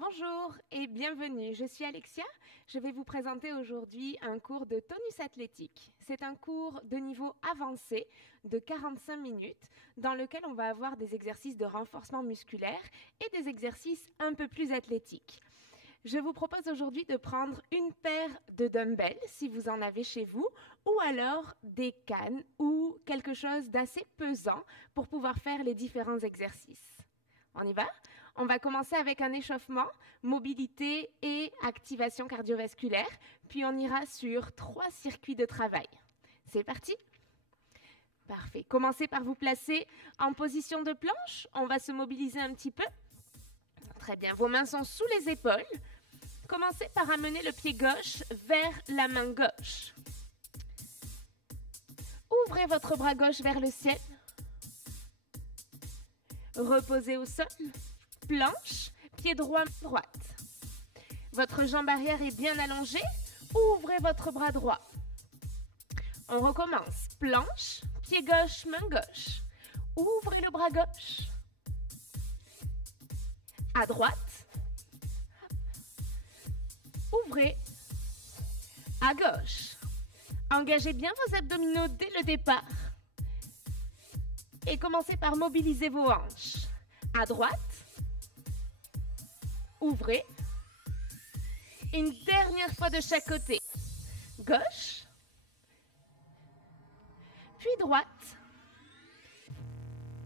Bonjour et bienvenue, je suis Alexia. Je vais vous présenter aujourd'hui un cours de tonus athlétique. C'est un cours de niveau avancé de 45 minutes dans lequel on va avoir des exercices de renforcement musculaire et des exercices un peu plus athlétiques. Je vous propose aujourd'hui de prendre une paire de dumbbells si vous en avez chez vous ou alors des cannes ou quelque chose d'assez pesant pour pouvoir faire les différents exercices. On y va? On va commencer avec un échauffement, mobilité et activation cardiovasculaire, puis on ira sur 3 circuits de travail. C'est parti? Parfait. Commencez par vous placer en position de planche. On va se mobiliser un petit peu. Très bien. Vos mains sont sous les épaules. Commencez par amener le pied gauche vers la main gauche. Ouvrez votre bras gauche vers le ciel. Reposez au sol. Planche, pied droit, droite. Votre jambe arrière est bien allongée. Ouvrez votre bras droit. On recommence. Planche, pied gauche, main gauche. Ouvrez le bras gauche. À droite. Ouvrez. À gauche. Engagez bien vos abdominaux dès le départ. Et commencez par mobiliser vos hanches. À droite. Ouvrez. Une dernière fois de chaque côté. Gauche. Puis droite.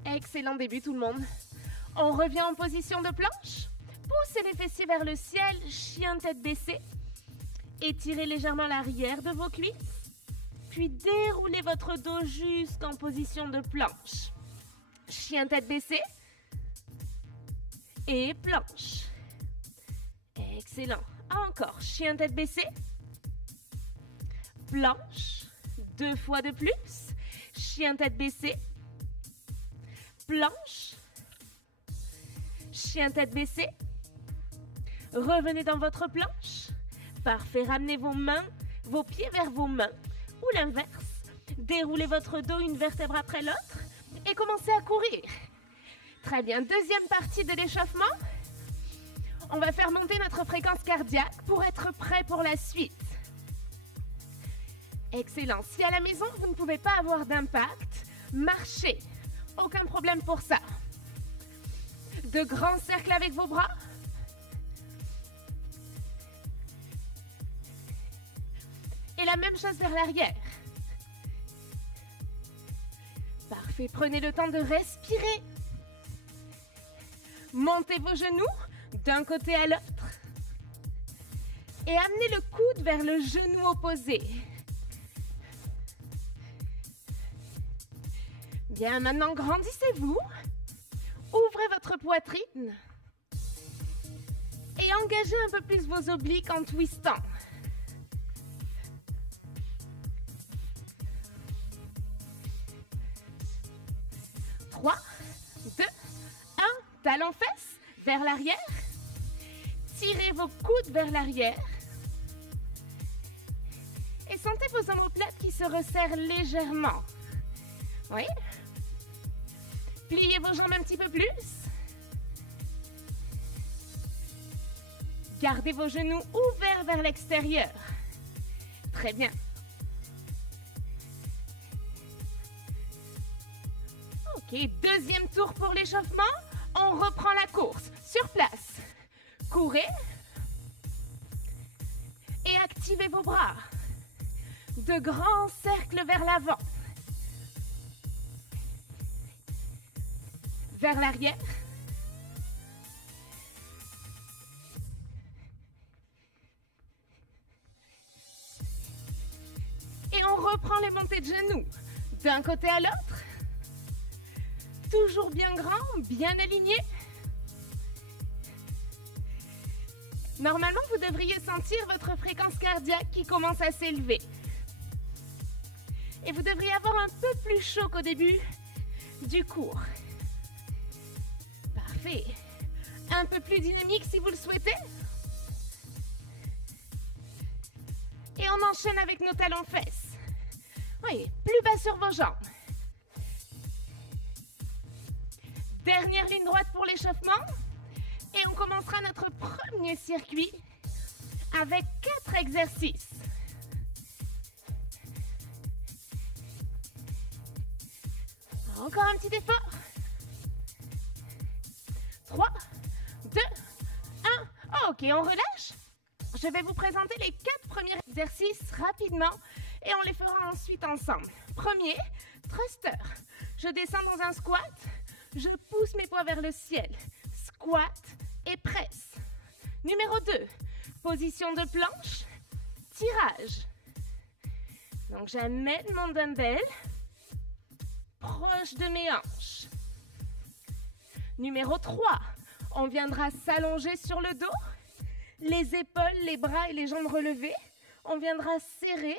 Excellent début tout le monde. On revient en position de planche. Poussez les fessiers vers le ciel, chien tête baissée. Étirez légèrement l'arrière de vos cuisses. Puis déroulez votre dos jusqu'en position de planche. Chien tête baissée. Et planche. Excellent. Encore. Chien tête baissée. Planche. 2 fois de plus. Chien tête baissée. Planche. Chien tête baissée. Revenez dans votre planche. Parfait. Ramenez vos mains, vos pieds vers vos mains. Ou l'inverse. Déroulez votre dos une vertèbre après l'autre. Et commencez à courir. Très bien. Deuxième partie de l'échauffement. On va faire monter notre fréquence cardiaque pour être prêt pour la suite. Excellent. Si à la maison, vous ne pouvez pas avoir d'impact, marchez. Aucun problème pour ça. De grands cercles avec vos bras. Et la même chose vers l'arrière. Parfait. Prenez le temps de respirer. Montez vos genoux d'un côté à l'autre. Et amenez le coude vers le genou opposé. Bien, maintenant grandissez-vous. Ouvrez votre poitrine. Et engagez un peu plus vos obliques en twistant. Trois, 2, 1. Talons fesses vers l'arrière. Tirez vos coudes vers l'arrière. Et sentez vos omoplates qui se resserrent légèrement. Oui. Pliez vos jambes un petit peu plus. Gardez vos genoux ouverts vers l'extérieur. Très bien. Ok, deuxième tour pour l'échauffement. On reprend la course. Sur place. Courez. Et activez vos bras. De grands cercles vers l'avant. Vers l'arrière. Et on reprend les montées de genoux. D'un côté à l'autre. Toujours bien grand, bien aligné. Normalement, vous devriez sentir votre fréquence cardiaque qui commence à s'élever. Et vous devriez avoir un peu plus chaud qu'au début du cours. Parfait. Un peu plus dynamique si vous le souhaitez. Et on enchaîne avec nos talons fesses. Oui, plus bas sur vos jambes. Dernière ligne droite pour l'échauffement. Et on commencera notre premier circuit avec 4 exercices. Encore un petit effort. 3, 2, 1. Ok, on relâche. Je vais vous présenter les 4 premiers exercices rapidement et on les fera ensuite ensemble. Premier, thruster. Je descends dans un squat. Je pousse mes poids vers le ciel. Squat et presse. Numéro 2, position de planche, tirage. Donc j'amène mon dumbbell proche de mes hanches. Numéro 3, on viendra s'allonger sur le dos, les épaules, les bras et les jambes relevées. On viendra serrer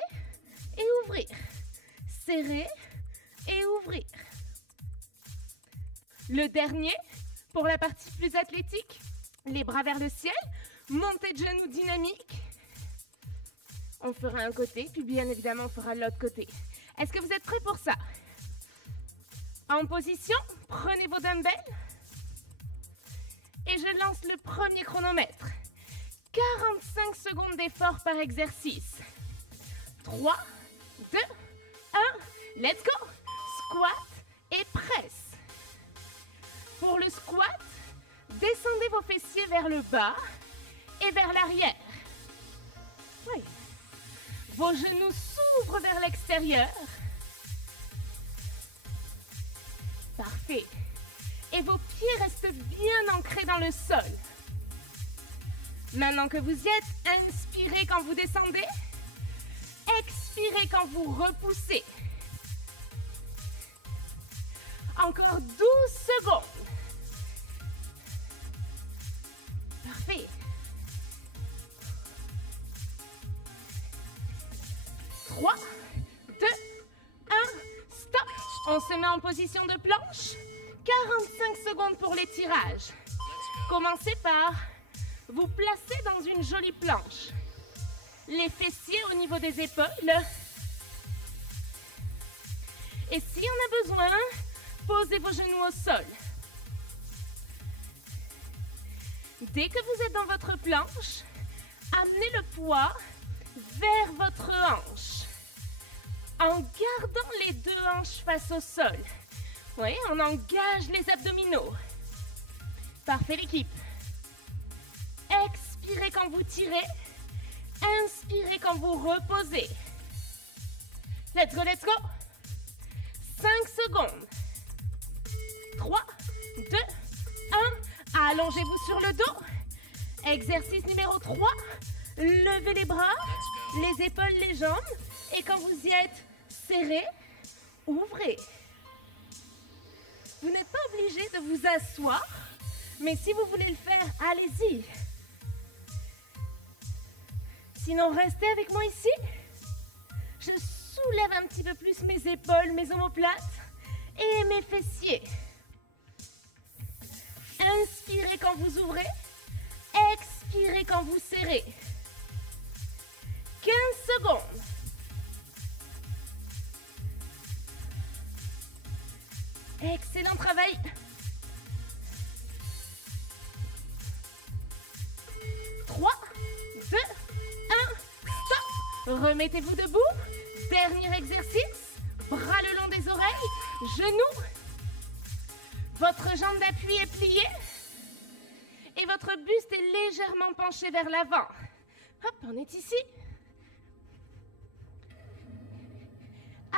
et ouvrir. Serrer et ouvrir. Le dernier, pour la partie plus athlétique, les bras vers le ciel, montée de genoux dynamique. On fera un côté, puis bien évidemment on fera l'autre côté. Est-ce que vous êtes prêts pour ça? En position, prenez vos dumbbells. Et je lance le premier chronomètre. 45 secondes d'effort par exercice. 3, 2, 1, let's go! Squat et presse. Pour le squat, descendez vos fessiers vers le bas et vers l'arrière. Oui. Vos genoux s'ouvrent vers l'extérieur. Parfait. Et vos pieds restent bien ancrés dans le sol. Maintenant que vous y êtes, inspirez quand vous descendez. Expirez quand vous repoussez. Encore 12 secondes. Parfait. 3, 2, 1, stop. On se met en position de planche. 45 secondes pour les tirages. Commencez par vous placer dans une jolie planche. Les fessiers au niveau des épaules. Et s'il y en a besoin, posez vos genoux au sol. Dès que vous êtes dans votre planche, amenez le poids vers votre hanche. En gardant les 2 hanches face au sol. Oui, on engage les abdominaux. Parfait l'équipe. Expirez quand vous tirez. Inspirez quand vous reposez. Let's go, let's go. 5 secondes. 3, 2, 1. Allongez-vous sur le dos. Exercice numéro 3. Levez les bras, les épaules, les jambes. Et quand vous y êtes, serrez, ouvrez. Vous n'êtes pas obligé de vous asseoir, mais si vous voulez le faire, allez-y. Sinon, restez avec moi ici. Je soulève un petit peu plus mes épaules, mes omoplates et mes fessiers. Inspirez quand vous ouvrez, expirez quand vous serrez. 15 secondes. Excellent travail. 3, 2, 1, stop. Remettez-vous debout. Dernier exercice. Bras le long des oreilles. Genoux. Votre jambe d'appui est pliée. Et votre buste est légèrement penché vers l'avant. Hop, on est ici.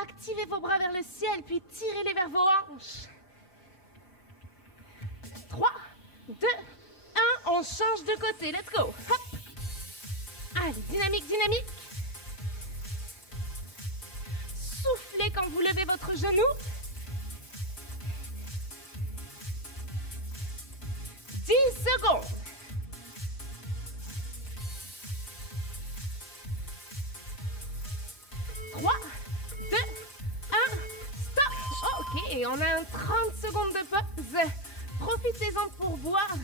Activez vos bras vers le ciel, puis tirez-les vers vos hanches. 3, 2, 1, on change de côté. Let's go. Hop. Allez, dynamique, dynamique. Soufflez quand vous levez votre genou. 10 secondes. 3, 2, 1, stop. Ok, on a 30 secondes de pause. Profitez-en pour boire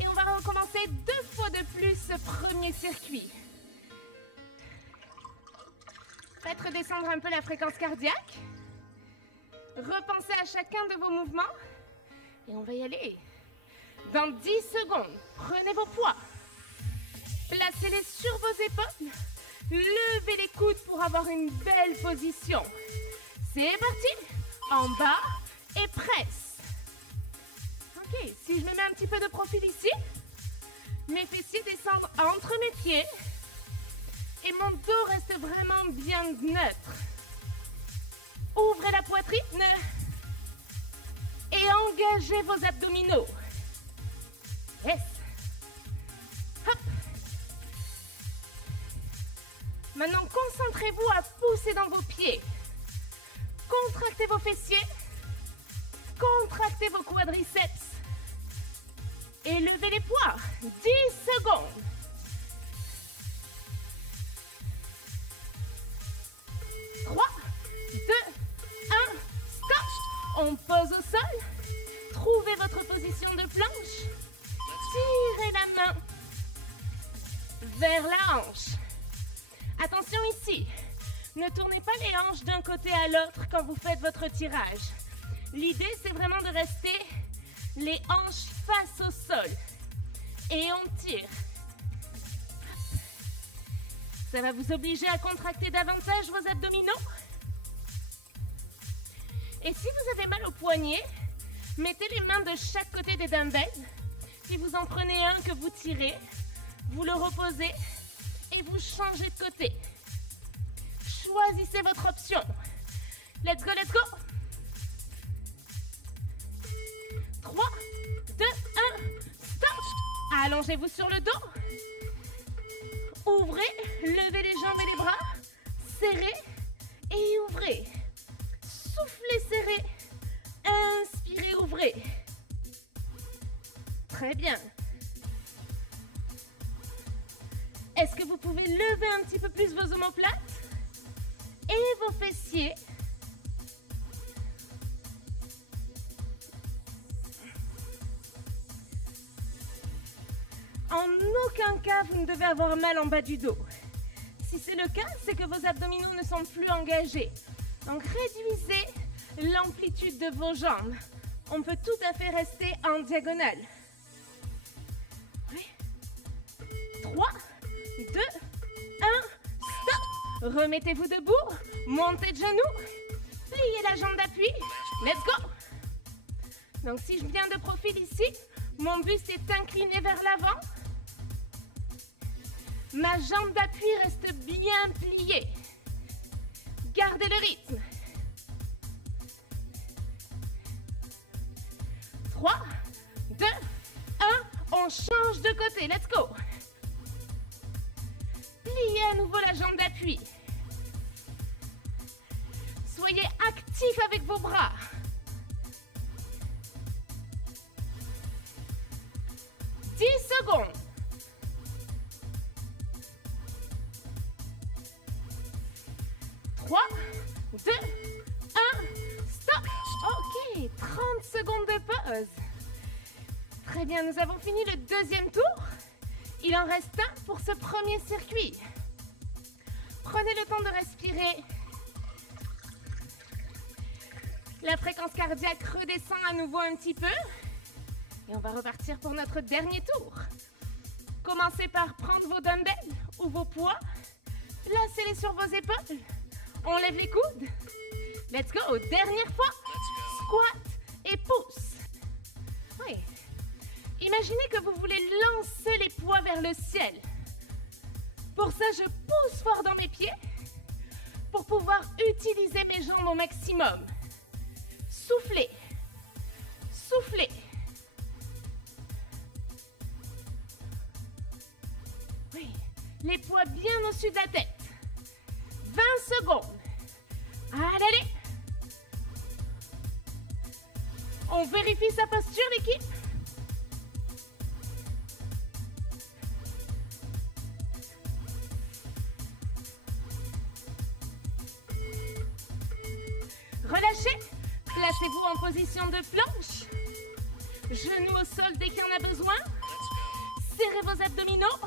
et on va recommencer 2 fois de plus ce premier circuit. Faites redescendre un peu la fréquence cardiaque. Repensez à chacun de vos mouvements et on va y aller. Dans 10 secondes, prenez vos poids. Placez-les sur vos épaules. Levez les coudes pour avoir une belle position. C'est parti. En bas et presse. Ok, si je me mets un petit peu de profil ici, mes fessiers descendent entre mes pieds et mon dos reste vraiment bien neutre. Ouvrez la poitrine et engagez vos abdominaux. Yes. Hop. Maintenant, concentrez-vous à pousser dans vos pieds. Contractez vos fessiers. Contractez vos quadriceps. Et levez les poids. 10 secondes. 3, 2, 1, stop. On pose au sol. Trouvez votre position de planche. Tirez la main vers la hanche. Attention ici. Ne tournez pas les hanches d'un côté à l'autre quand vous faites votre tirage. L'idée, c'est vraiment de rester les hanches face au sol. Et on tire. Ça va vous obliger à contracter davantage vos abdominaux. Et si vous avez mal au poignet, mettez les mains de chaque côté des dumbbells. Puis vous en prenez un que vous tirez. Vous le reposez et vous changez de côté. Choisissez votre option. Let's go, let's go. 3, 2, 1, stop. Allongez-vous sur le dos. Ouvrez, levez les jambes et les bras. Serrez et ouvrez. Soufflez, serrez. Inspirez, ouvrez. Très bien. Est-ce que vous pouvez lever un petit peu plus vos omoplates et vos fessiers? En aucun cas, vous ne devez avoir mal en bas du dos. Si c'est le cas, c'est que vos abdominaux ne sont plus engagés. Donc réduisez l'amplitude de vos jambes. On peut tout à fait rester en diagonale. Oui. 3, 2, 1, stop. Remettez-vous debout, montez de genoux, pliez la jambe d'appui. Let's go. Donc si je viens de profil ici, mon buste est incliné vers l'avant. Ma jambe d'appui reste bien pliée. Gardez le rythme. 3, 2, 1, on change de côté. Let's go. Pliez à nouveau la jambe d'appui. Soyez actifs avec vos bras. « 10 secondes. 3, 2, 1, stop. Ok, 30 secondes de pause. Très bien, nous avons fini le deuxième tour. Il en reste un pour ce premier circuit. Prenez le temps de respirer. La fréquence cardiaque redescend à nouveau un petit peu. Et on va repartir pour notre dernier tour. Commencez par prendre vos dumbbells ou vos poids. Placez-les sur vos épaules. On lève les coudes. Let's go. Dernière fois. Squat et pouce. Oui. Imaginez que vous voulez lancer les poids vers le ciel. Pour ça, je pousse fort dans mes pieds pour pouvoir utiliser mes jambes au maximum. Soufflez. Soufflez. Oui. Les poids bien au-dessus de la tête. 20 secondes. Allez, allez. On vérifie sa posture, l'équipe. Relâchez. Placez-vous en position de planche. Genoux au sol dès qu'il y en a besoin. Serrez vos abdominaux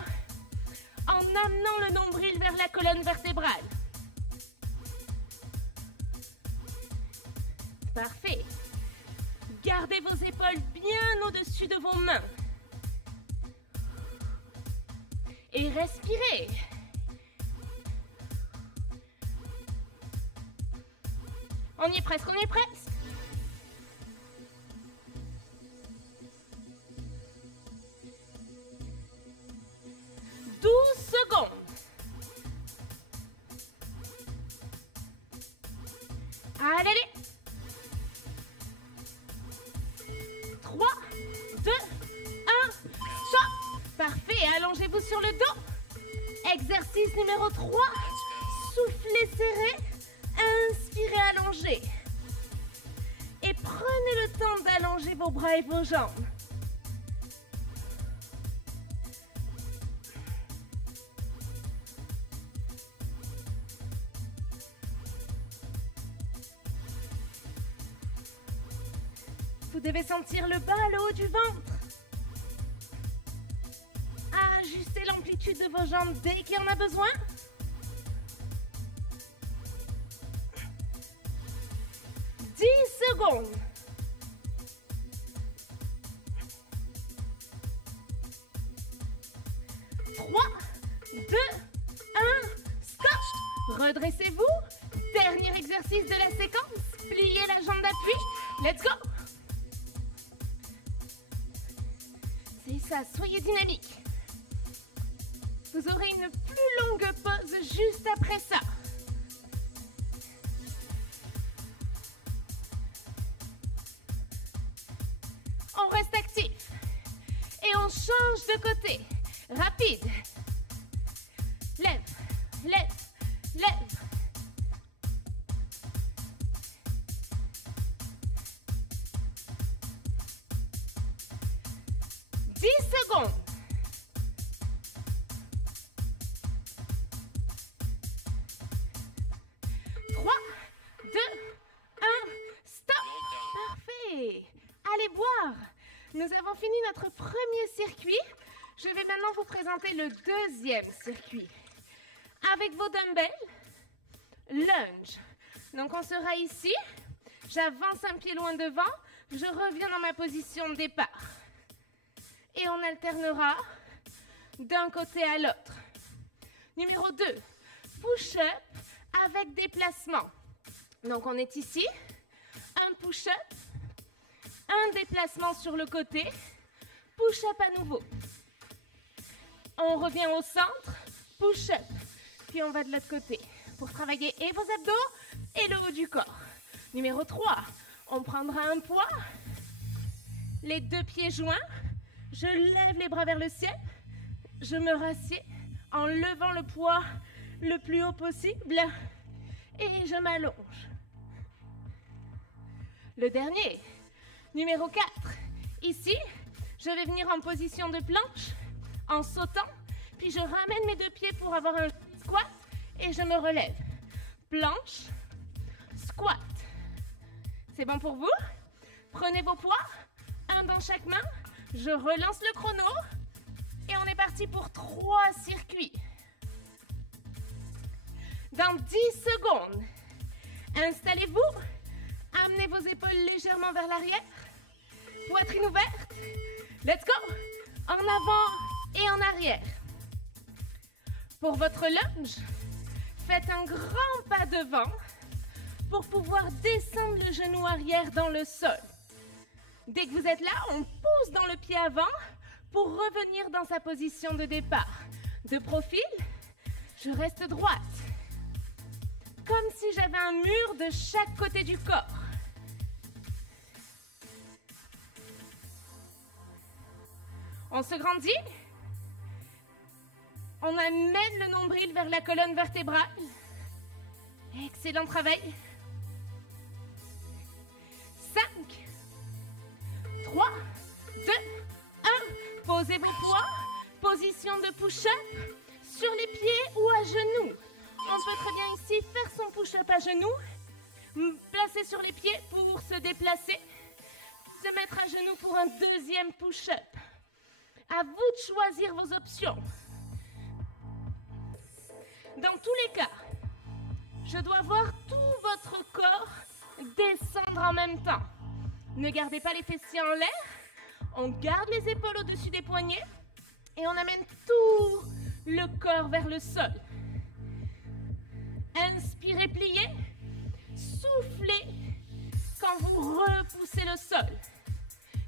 en amenant le nombril vers la colonne vertébrale. Parfait. Gardez vos épaules bien au-dessus de vos mains. Et respirez. On y est presque, on y est presque. Secondes. Allez, allez. 3, 2, 1, stop. Parfait, allongez-vous sur le dos. Exercice numéro 3. Soufflez serré, inspirez allongé. Et prenez le temps d'allonger vos bras et vos jambes. Vous devez sentir le bas, le haut du ventre. Ajustez l'amplitude de vos jambes dès qu'il y en a besoin. Secondes. 3, 2, 1, stop. Redressez-vous. Dernier exercice de la séquence. Pliez la jambe d'appui. Let's go. C'est ça, soyez dynamique. Vous aurez une plus longue pause juste après ça. On reste actif. Et on change de côté. Rapide. Lève, lève, lève. Secondes. 3, 2, 1, stop. Parfait. Allez boire. Nous avons fini notre premier circuit. Je vais maintenant vous présenter le deuxième circuit. Avec vos dumbbells, lunge. Donc on sera ici. J'avance un pied loin devant. Je reviens dans ma position de départ. Et on alternera d'un côté à l'autre. Numéro 2, push-up avec déplacement. Donc on est ici, un push-up, un déplacement sur le côté, push-up à nouveau. On revient au centre, push-up, puis on va de l'autre côté pour travailler et vos abdos et le haut du corps. Numéro 3, on prendra un poids, les deux pieds joints. Je lève les bras vers le ciel, je me rassieds en levant le poids le plus haut possible et je m'allonge. Le dernier, numéro 4. Ici, je vais venir en position de planche en sautant, puis je ramène mes deux pieds pour avoir un squat et je me relève. Planche, squat. C'est bon pour vous? Prenez vos poids, un dans chaque main. Je relance le chrono et on est parti pour 3 circuits. Dans 10 secondes, installez-vous, amenez vos épaules légèrement vers l'arrière, poitrine ouverte, let's go, en avant et en arrière. Pour votre lunge, faites un grand pas devant pour pouvoir descendre le genou arrière dans le sol. Dès que vous êtes là, on pousse dans le pied avant pour revenir dans sa position de départ. De profil, je reste droite. Comme si j'avais un mur de chaque côté du corps. On se grandit. On amène le nombril vers la colonne vertébrale. Excellent travail. 5, 3, 2, 1. Posez vos poids. Position de push-up sur les pieds ou à genoux. On peut très bien ici faire son push-up à genoux. Placer sur les pieds pour se déplacer. Se mettre à genoux pour un deuxième push-up. À vous de choisir vos options. Dans tous les cas, je dois voir tout votre corps descendre en même temps. Ne gardez pas les fessiers en l'air. On garde les épaules au-dessus des poignets et on amène tout le corps vers le sol. Inspirez, pliez. Soufflez quand vous repoussez le sol.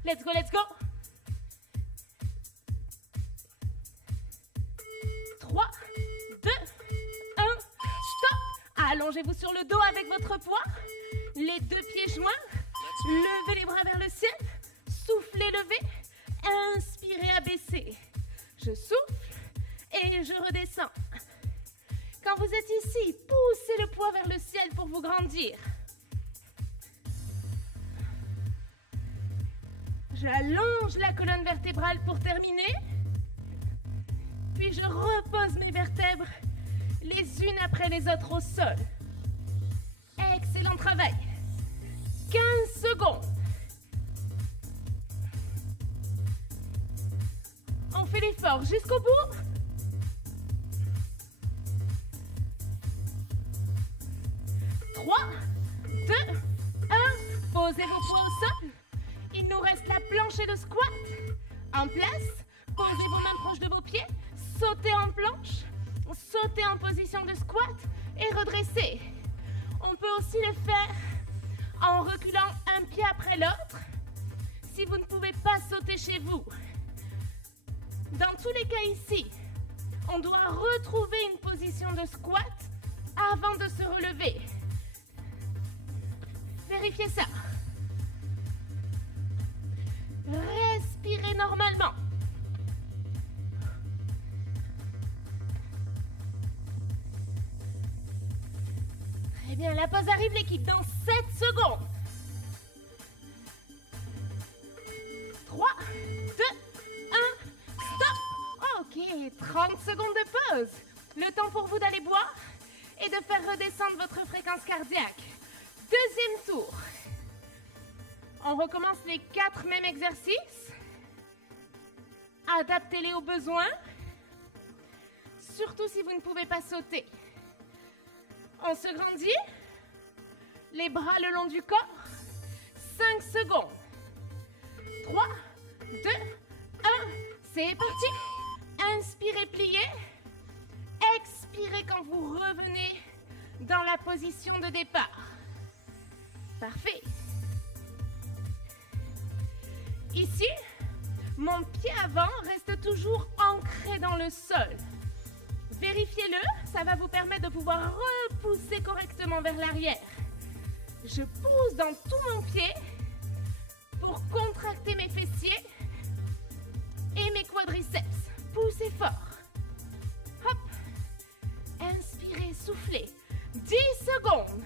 Let's go, let's go. 3, 2, 1, stop. Allongez-vous sur le dos avec votre poids. Les deux pieds joints. Levez les bras vers le ciel. Soufflez, levez. Inspirez, abaissez. Je souffle et je redescends. Quand vous êtes ici, poussez le poids vers le ciel pour vous grandir. J'allonge la colonne vertébrale pour terminer. Puis je repose mes vertèbres les unes après les autres au sol. Excellent travail. 15 secondes. On fait l'effort jusqu'au bout. 3, 2, 1. Posez vos poids au sol. Il nous reste la planche et le squat. En place, posez vos mains proches de vos pieds. Sautez en planche. Sautez en position de squat et redressez. On peut aussi le faire en reculant un pied après l'autre si vous ne pouvez pas sauter chez vous. Dans tous les cas ici, on doit retrouver une position de squat avant de se relever. Vérifiez ça. Respirez normalement. Très bien, la pause arrive l'équipe dans 7 secondes. 3, 2, 1, stop. Ok, 30 secondes de pause. Le temps pour vous d'aller boire et de faire redescendre votre fréquence cardiaque. Deuxième tour. On recommence les 4 mêmes exercices. Adaptez-les aux besoins. Surtout si vous ne pouvez pas sauter. On se grandit. Les bras le long du corps. 5 secondes. 3, 2, 1. C'est parti. Inspirez, pliez. Expirez quand vous revenez dans la position de départ. Parfait. Ici, mon pied avant reste toujours ancré dans le sol. Vérifiez-le, ça va vous permettre de pouvoir repousser correctement vers l'arrière. Je pousse dans tout mon pied pour contracter mes fessiers et mes quadriceps. Poussez fort. Hop. Inspirez, soufflez. 10 secondes.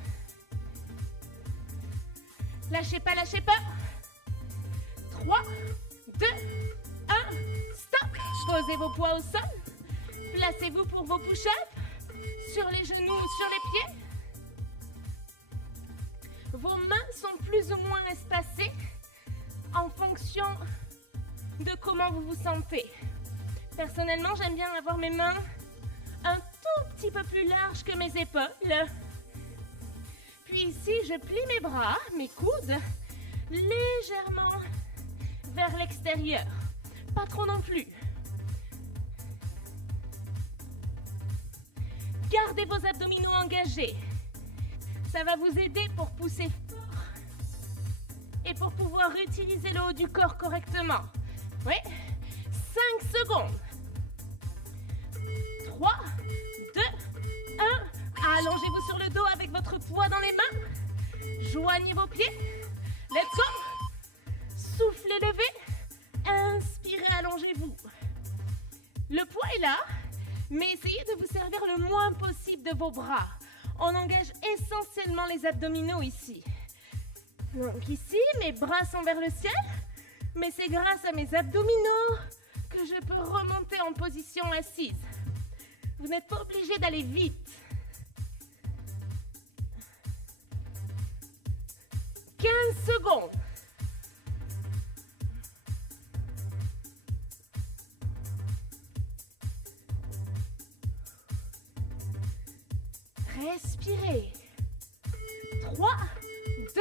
Lâchez pas, lâchez pas. 3, 2, 1, stop. Posez vos poids au sol. Placez-vous pour vos push-ups sur les genoux ou sur les pieds. Vos mains sont plus ou moins espacées en fonction de comment vous vous sentez. Personnellement, j'aime bien avoir mes mains un tout petit peu plus larges que mes épaules. Puis ici, je plie mes bras, mes coudes, légèrement vers l'extérieur. Pas trop non plus. Gardez vos abdominaux engagés. Ça va vous aider pour pousser fort et pour pouvoir utiliser le haut du corps correctement. Oui. 5 secondes. 3, 2, 1. Allongez-vous sur le dos avec votre poids dans les mains. Joignez vos pieds. Let's go. Soufflez, levez. Inspirez, allongez-vous. Le poids est là, mais essayez de vous servir le moins possible de vos bras. On engage essentiellement les abdominaux ici. Donc ici, mes bras sont vers le ciel, mais c'est grâce à mes abdominaux que je peux remonter en position assise. Vous n'êtes pas obligé d'aller vite. 15 secondes. Respirez. 3, 2,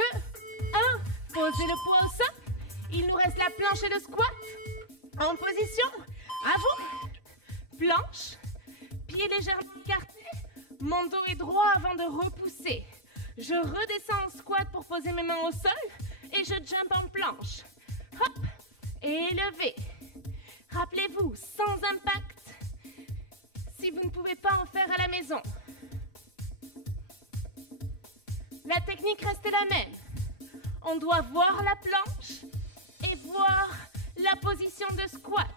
1. Posez le poids au sol. Il nous reste la planche et le squat. En position. À vous. Planche. Pieds légèrement écartés. Mon dos est droit avant de repousser. Je redescends en squat pour poser mes mains au sol. Et je jump en planche. Hop. Et levez. Rappelez-vous, sans impact. Si vous ne pouvez pas en faire à la maison. La technique reste la même. On doit voir la planche et voir la position de squat.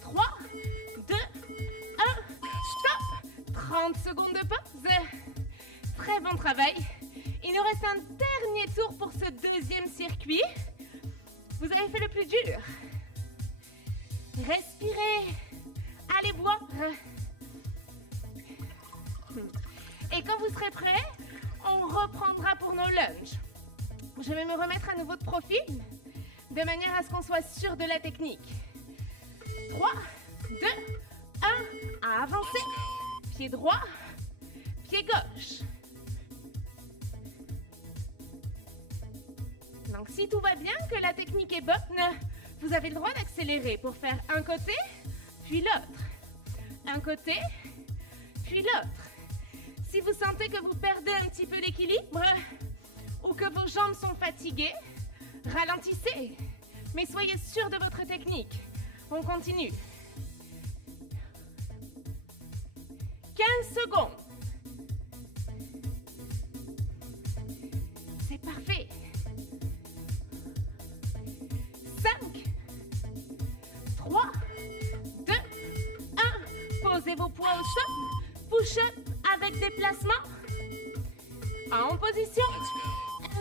Trois, 2, 1, stop. 30 secondes de pause. Très bon travail. Il nous reste un dernier tour pour ce deuxième circuit. Vous avez fait le plus dur. Respirez. Allez boire. Et quand vous serez prêts, on reprendra pour nos lunges. Je vais me remettre à nouveau de profil, de manière à ce qu'on soit sûr de la technique. 3, 2, 1, à avancer. Pied droit, pied gauche. Donc, si tout va bien, que la technique est bonne, vous avez le droit d'accélérer pour faire un côté, puis l'autre. Un côté, puis l'autre. Si vous sentez que vous perdez un petit peu l'équilibre ou que vos jambes sont fatiguées, ralentissez. Mais soyez sûr de votre technique. On continue. 15 secondes. C'est parfait. 5, 3, 2, 1. Posez vos poids au sol. Push-up avec déplacement. En position.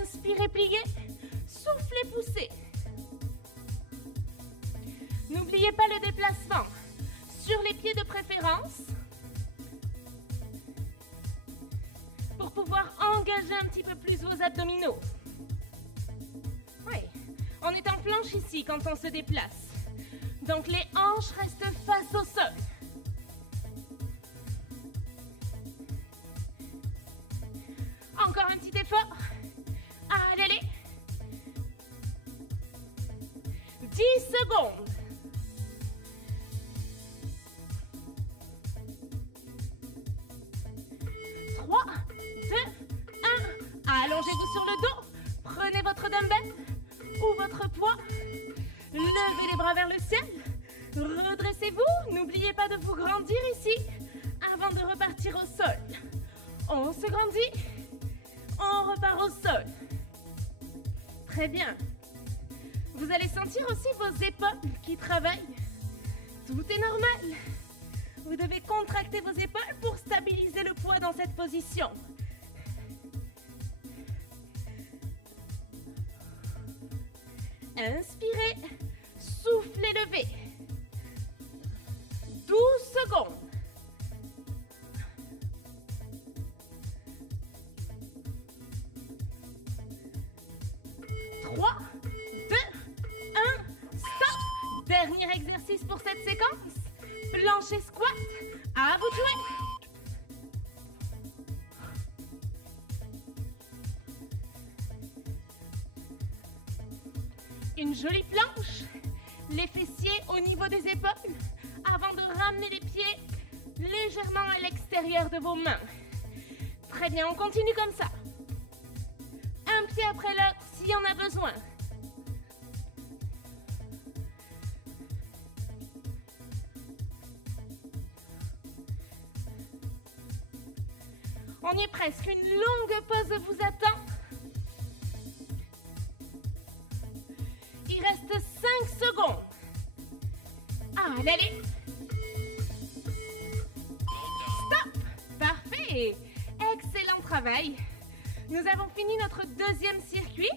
Inspirez, pliez. Soufflez, poussez. N'oubliez pas le déplacement. Sur les pieds de préférence. Pour pouvoir engager un petit peu plus vos abdominaux. Oui. On est en planche ici quand on se déplace. Donc les hanches restent face au sol. Encore un petit effort. Allez, allez. 10 secondes. 3, 2, 1. Allongez-vous sur le dos. Prenez votre dumbbell ou votre poids. Levez les bras vers le ciel. Redressez-vous. N'oubliez pas de vous grandir ici avant de repartir au sol. On se grandit. On repart au sol. Très bien. Vous allez sentir aussi vos épaules qui travaillent. Tout est normal. Vous devez contracter vos épaules pour stabiliser le poids dans cette position. Inspirez, soufflez, levez. 12 secondes. 3, 2, 1, stop. Dernier exercice pour cette séquence. Plancher squat. À vous de jouer. Une jolie planche. Les fessiers au niveau des épaules avant de ramener les pieds légèrement à l'extérieur de vos mains. Très bien, on continue comme ça. Un pied après l'autre s'il y en a besoin. On y est presque. Une longue pause vous attend. Il reste 5 secondes. Allez, allez. Stop. Parfait. Excellent travail. Nous avons fini notre deuxième circuit.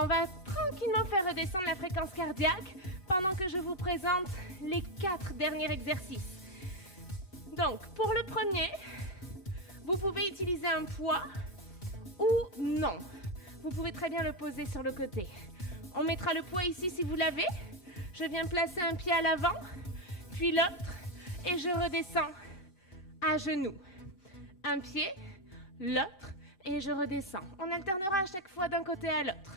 On va tranquillement faire redescendre la fréquence cardiaque pendant que je vous présente les 4 derniers exercices. Donc, pour le premier, vous pouvez utiliser un poids ou non. Vous pouvez très bien le poser sur le côté. On mettra le poids ici si vous l'avez. Je viens placer un pied à l'avant, puis l'autre, et je redescends à genoux. Un pied, l'autre, et je redescends. On alternera à chaque fois d'un côté à l'autre.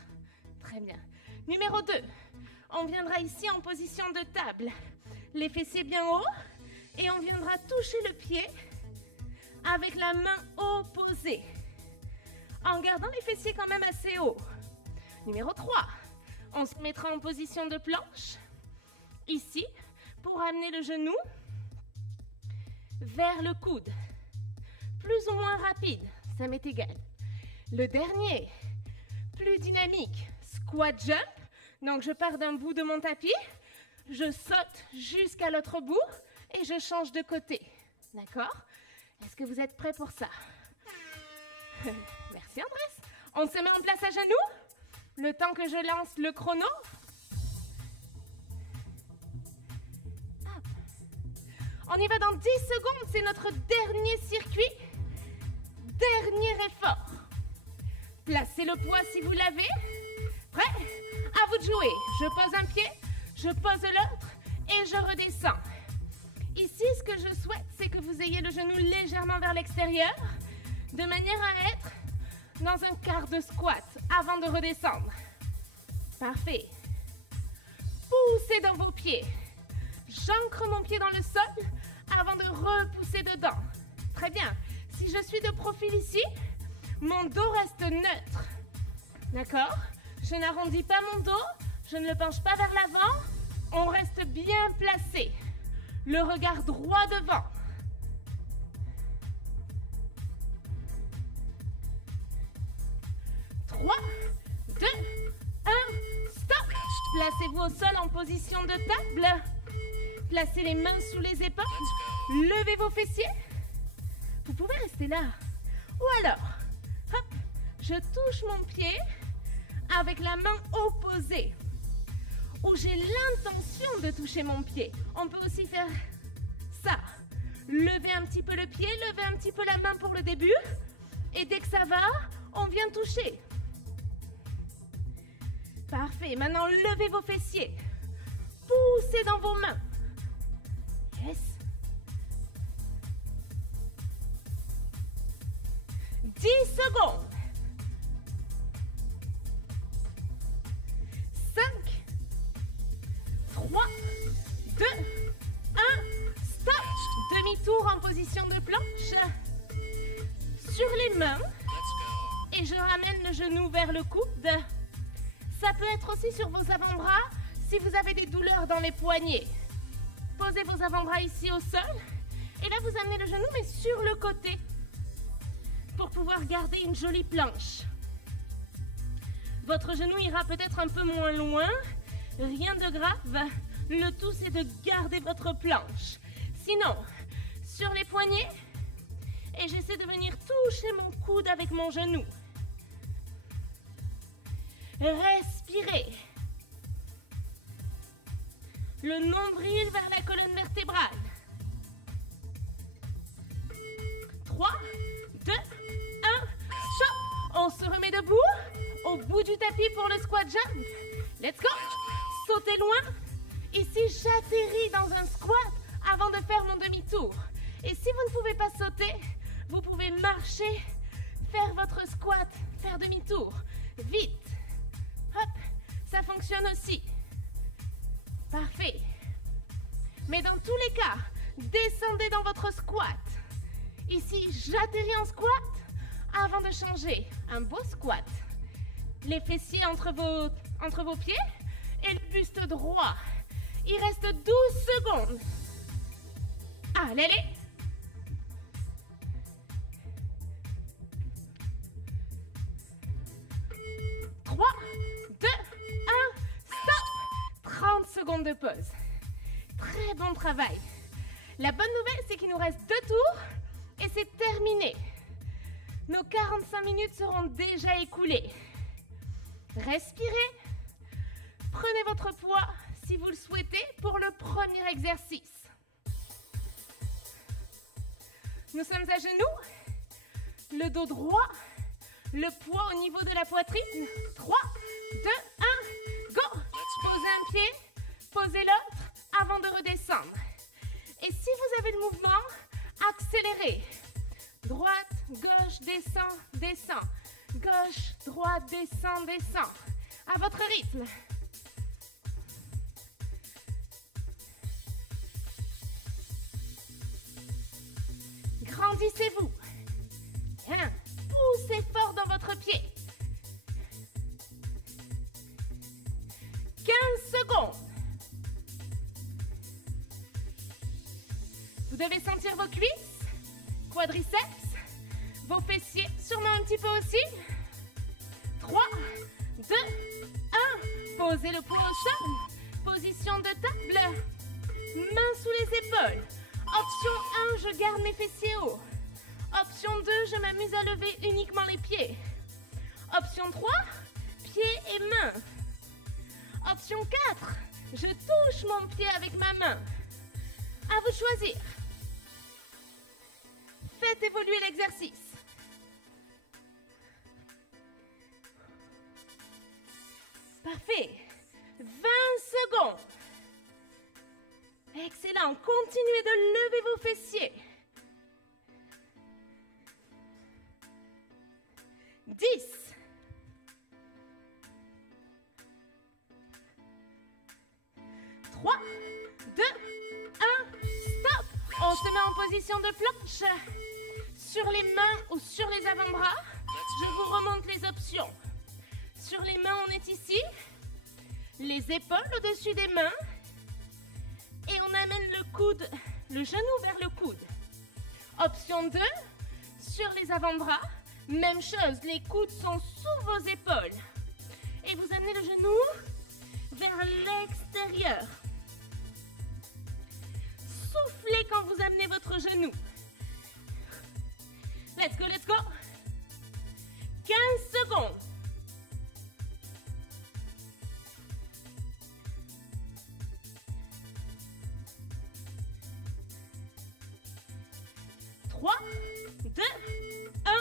Très bien. Numéro 2, on viendra ici en position de table. Les fessiers bien hauts, et on viendra toucher le pied avec la main opposée, en gardant les fessiers quand même assez hauts. Numéro 3, on se mettra en position de planche, ici, pour amener le genou vers le coude. Plus ou moins rapide, ça m'est égal. Le dernier, plus dynamique, squat jump. Donc je pars d'un bout de mon tapis, je saute jusqu'à l'autre bout et je change de côté. D'accord? Est-ce que vous êtes prêts pour ça? Merci Andrés. On se met en place à genoux. Le temps que je lance le chrono. Hop. On y va dans 10 secondes. C'est notre dernier circuit. Dernier effort. Placez le poids si vous l'avez. Prêt? À vous de jouer. Je pose un pied, je pose l'autre et je redescends. Ici, ce que je souhaite, c'est que vous ayez le genou légèrement vers l'extérieur, de manière à être dans un quart de squat avant de redescendre. Parfait. Poussez dans vos pieds. J'ancre mon pied dans le sol avant de repousser dedans. Très bien. Si je suis de profil ici, mon dos reste neutre. D'accord? Je n'arrondis pas mon dos, je ne le penche pas vers l'avant. On reste bien placé. Le regard droit devant. Trois, 2, 1, stop. Placez-vous au sol en position de table. Placez les mains sous les épaules. Levez vos fessiers. Vous pouvez rester là. Ou alors, hop, je touche mon pied avec la main opposée. Où j'ai l'intention de toucher mon pied. On peut aussi faire ça. Levez un petit peu le pied, levez un petit peu la main pour le début. Et dès que ça va, on vient toucher. Parfait. Maintenant, levez vos fessiers. Poussez dans vos mains. Yes. 10 secondes. 5, 3, 2, 1, stop. Demi-tour en position de planche. Sur les mains. Et je ramène le genou vers le coude. Ça peut être aussi sur vos avant-bras si vous avez des douleurs dans les poignets. Posez vos avant-bras ici au sol. Et là, vous amenez le genou, mais sur le côté. Pour pouvoir garder une jolie planche. Votre genou ira peut-être un peu moins loin. Rien de grave. Le tout, c'est de garder votre planche. Sinon, sur les poignets, et j'essaie de venir toucher mon coude avec mon genou. Respirez. Le nombril vers la colonne vertébrale. 3, 2, 1, stop. On se remet debout. Au bout du tapis pour le squat jump. Let's go. Sautez loin. Ici, j'atterris dans un squat avant de faire mon demi-tour. Et si vous ne pouvez pas sauter, vous pouvez marcher, faire votre squat, faire demi-tour. Vite. Hop, ça fonctionne aussi. Parfait. Mais dans tous les cas, descendez dans votre squat. Ici, j'atterris en squat avant de changer. Un beau squat. Les fessiers entre vos pieds et le buste droit. Il reste 12 secondes. Allez, allez. 3, 2, 1, stop. 30 secondes de pause. Très bon travail. La bonne nouvelle, c'est qu'il nous reste 2 tours et c'est terminé. Nos 45 minutes seront déjà écoulées. Respirez. Prenez votre poids si vous le souhaitez pour le premier exercice. Nous sommes à genoux, le dos droit, le poids au niveau de la poitrine. 3, 2, posez l'autre avant de redescendre. Et si vous avez le mouvement, accélérez. Droite, gauche, descend, descend. Gauche, droite, descend, descend. À votre rythme. Grandissez-vous. Bien. Poussez fort dans votre pied. 15 secondes. Vous devez sentir vos cuisses, quadriceps, vos fessiers, sûrement un petit peu aussi. 3, 2, 1. Posez le poids au sol. Position de table. Mains sous les épaules. Option 1, je garde mes fessiers hauts. Option 2, je m'amuse à lever uniquement les pieds. Option 3, pieds et mains. Option 4, je touche mon pied avec ma main. À vous de choisir. Faites évoluer l'exercice. Parfait. 20 secondes. Excellent. Continuez de lever vos fessiers. 10. 3, 2, 1, stop. On se met en position de planche. Sur les mains ou sur les avant-bras, je vous remonte les options. Sur les mains, on est ici. Les épaules au-dessus des mains. Et on amène le coude, le genou vers le coude. Option 2, sur les avant-bras. Même chose, les coudes sont sous vos épaules. Et vous amenez le genou vers l'extérieur. Soufflez quand vous amenez votre genou. Let's go, let's go. 15 secondes. Trois, 2, 1,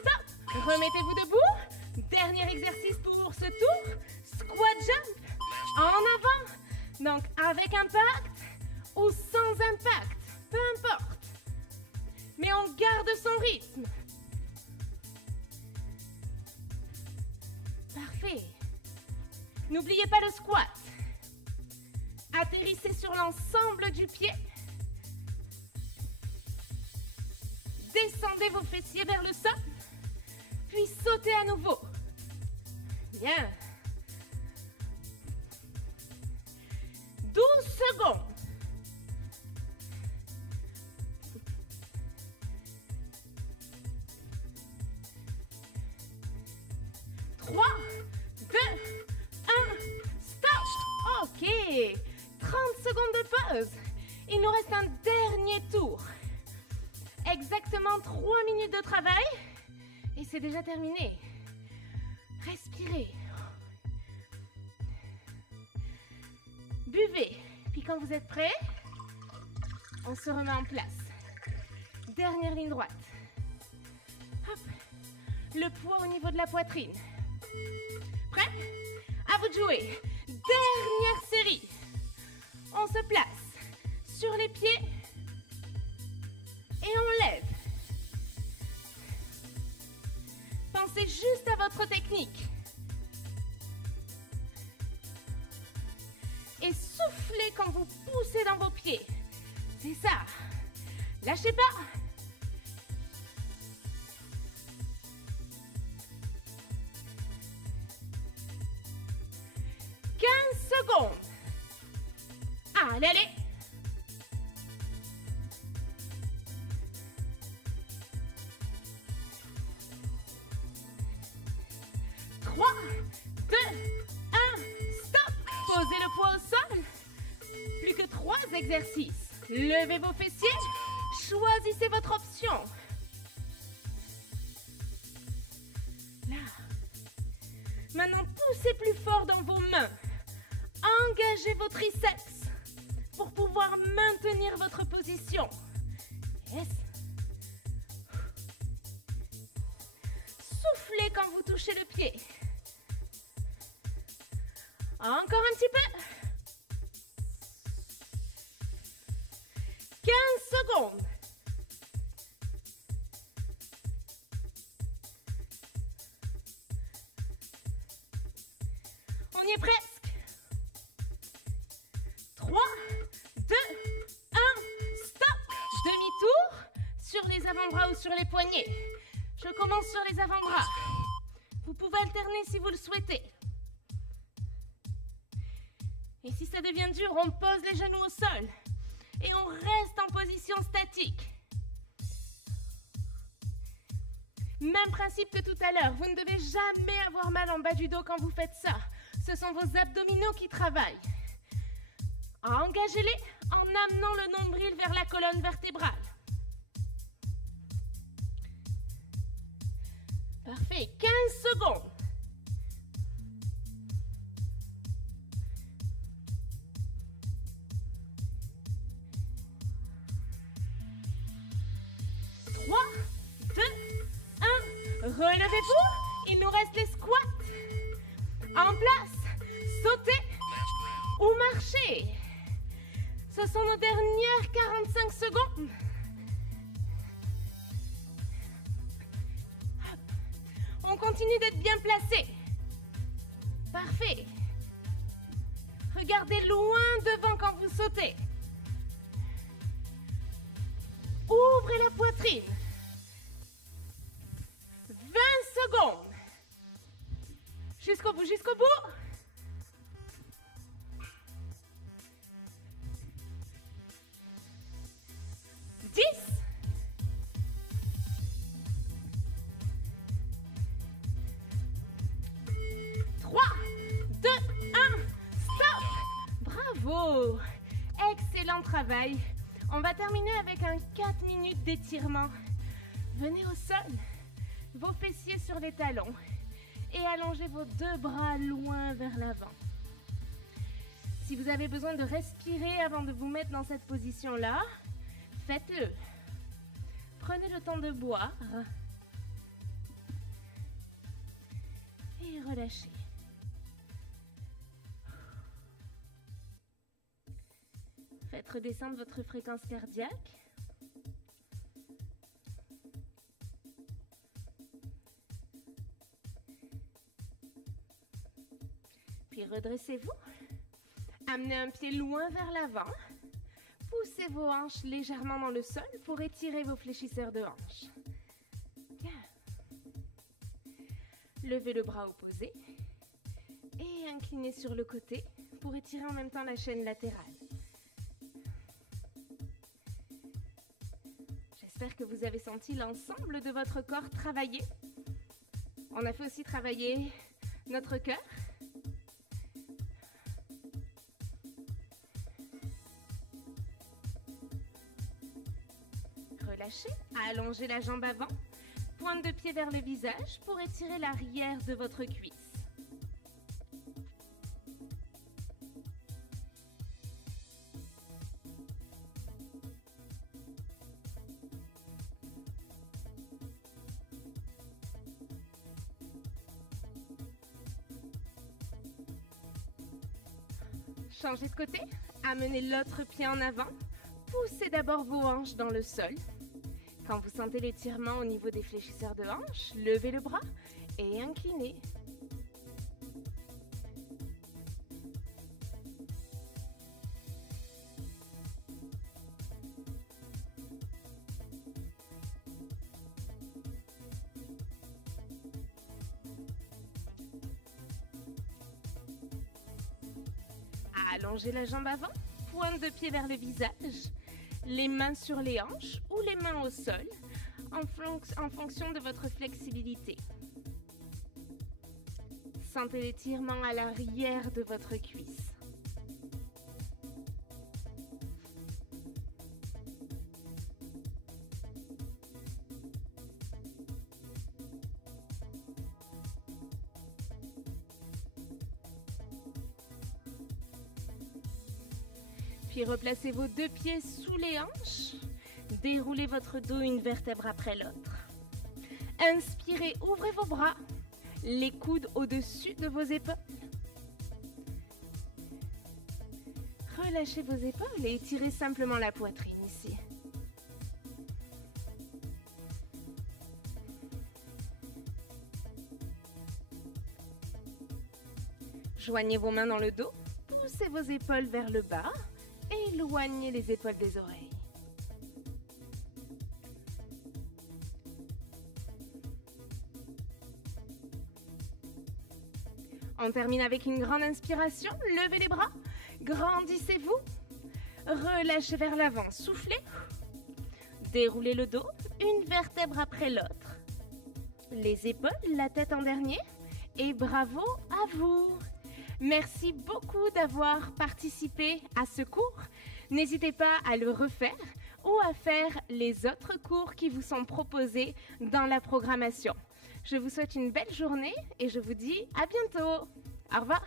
stop. Remettez-vous debout. Dernier exercice pour ce tour. Squat jump. En avant. Donc avec impact ou sans impact. Peu importe. Mais on garde son rythme. Parfait. N'oubliez pas le squat. Atterrissez sur l'ensemble du pied. Descendez vos fessiers vers le sol. Puis sautez à nouveau. Bien. 12 secondes. 3, 2, 1, stop. OK. 30 secondes de pause. Il nous reste un dernier tour. Exactement 3 minutes de travail. Et c'est déjà terminé. Respirez. Buvez. Puis quand vous êtes prêts, on se remet en place. Dernière ligne droite. Hop. Le poids au niveau de la poitrine. Prêt? À vous de jouer. Dernière série. On se place sur les pieds et on lève. Pensez juste à votre technique. Et soufflez quand vous poussez dans vos pieds. C'est ça. Lâchez pas. Secondes. Allez, allez. 3, 2, 1, stop. Posez le poids au sol. Plus que 3 exercices. Levez vos fessiers. Choisissez votre option. Là. Maintenant, poussez plus fort dans vos mains. Engagez vos triceps pour pouvoir maintenir votre position. Yes. Soufflez quand vous touchez le pied. Encore un petit peu. secondes. On y est presque. 3, 2, 1, stop. Demi-tour sur les avant-bras ou sur les poignets. Je commence sur les avant-bras. Vous pouvez alterner si vous le souhaitez. Et si ça devient dur, on pose les genoux au sol. Et on reste en position statique. Même principe que tout à l'heure. Vous ne devez jamais avoir mal en bas du dos quand vous faites ça. Ce sont vos abdominaux qui travaillent. Engagez-les en amenant le nombril vers la colonne vertébrale. Parfait. 15 secondes. Relevez-vous, il nous reste les squats. En place, sautez ou marchez. Ce sont nos dernières 45 secondes. Hop. On continue d'être bien placé. Parfait. Regardez loin devant quand vous sautez. Ouvrez la poitrine. 20 secondes. Jusqu'au bout, jusqu'au bout. 10. 3, 2, 1, stop. Bravo. Excellent travail. On va terminer avec un 4 minutes d'étirement. Venez au sol. Vos fessiers sur les talons et allongez vos deux bras loin vers l'avant. Si vous avez besoin de respirer avant de vous mettre dans cette position-là, faites-le. Prenez le temps de boire et relâchez. Faites redescendre votre fréquence cardiaque. Puis redressez-vous. Amenez un pied loin vers l'avant. Poussez vos hanches légèrement dans le sol pour étirer vos fléchisseurs de hanches. Bien. Levez le bras opposé et inclinez sur le côté pour étirer en même temps la chaîne latérale. J'espère que vous avez senti l'ensemble de votre corps travailler. On a fait aussi travailler notre cœur. Relâchez, allongez la jambe avant, pointe de pied vers le visage pour étirer l'arrière de votre cuisse. Changez de côté, amenez l'autre pied en avant, poussez d'abord vos hanches dans le sol. Quand vous sentez l'étirement au niveau des fléchisseurs de hanches, levez le bras et inclinez. Allongez la jambe avant, pointe de pied vers le visage. Les mains sur les hanches ou les mains au sol, en fonction de votre flexibilité. Sentez l'étirement à l'arrière de votre cuisse. Puis replacez vos deux pieds sous les hanches. Déroulez votre dos une vertèbre après l'autre. Inspirez, ouvrez vos bras. Les coudes au-dessus de vos épaules. Relâchez vos épaules et étirez simplement la poitrine ici. Joignez vos mains dans le dos, poussez vos épaules vers le bas, éloignez les épaules des oreilles. On termine avec une grande inspiration, levez les bras, grandissez-vous, relâchez vers l'avant, soufflez, déroulez le dos, une vertèbre après l'autre. Les épaules, la tête en dernier, et bravo à vous. Merci beaucoup d'avoir participé à ce cours. N'hésitez pas à le refaire ou à faire les autres cours qui vous sont proposés dans la programmation. Je vous souhaite une belle journée et je vous dis à bientôt. Au revoir.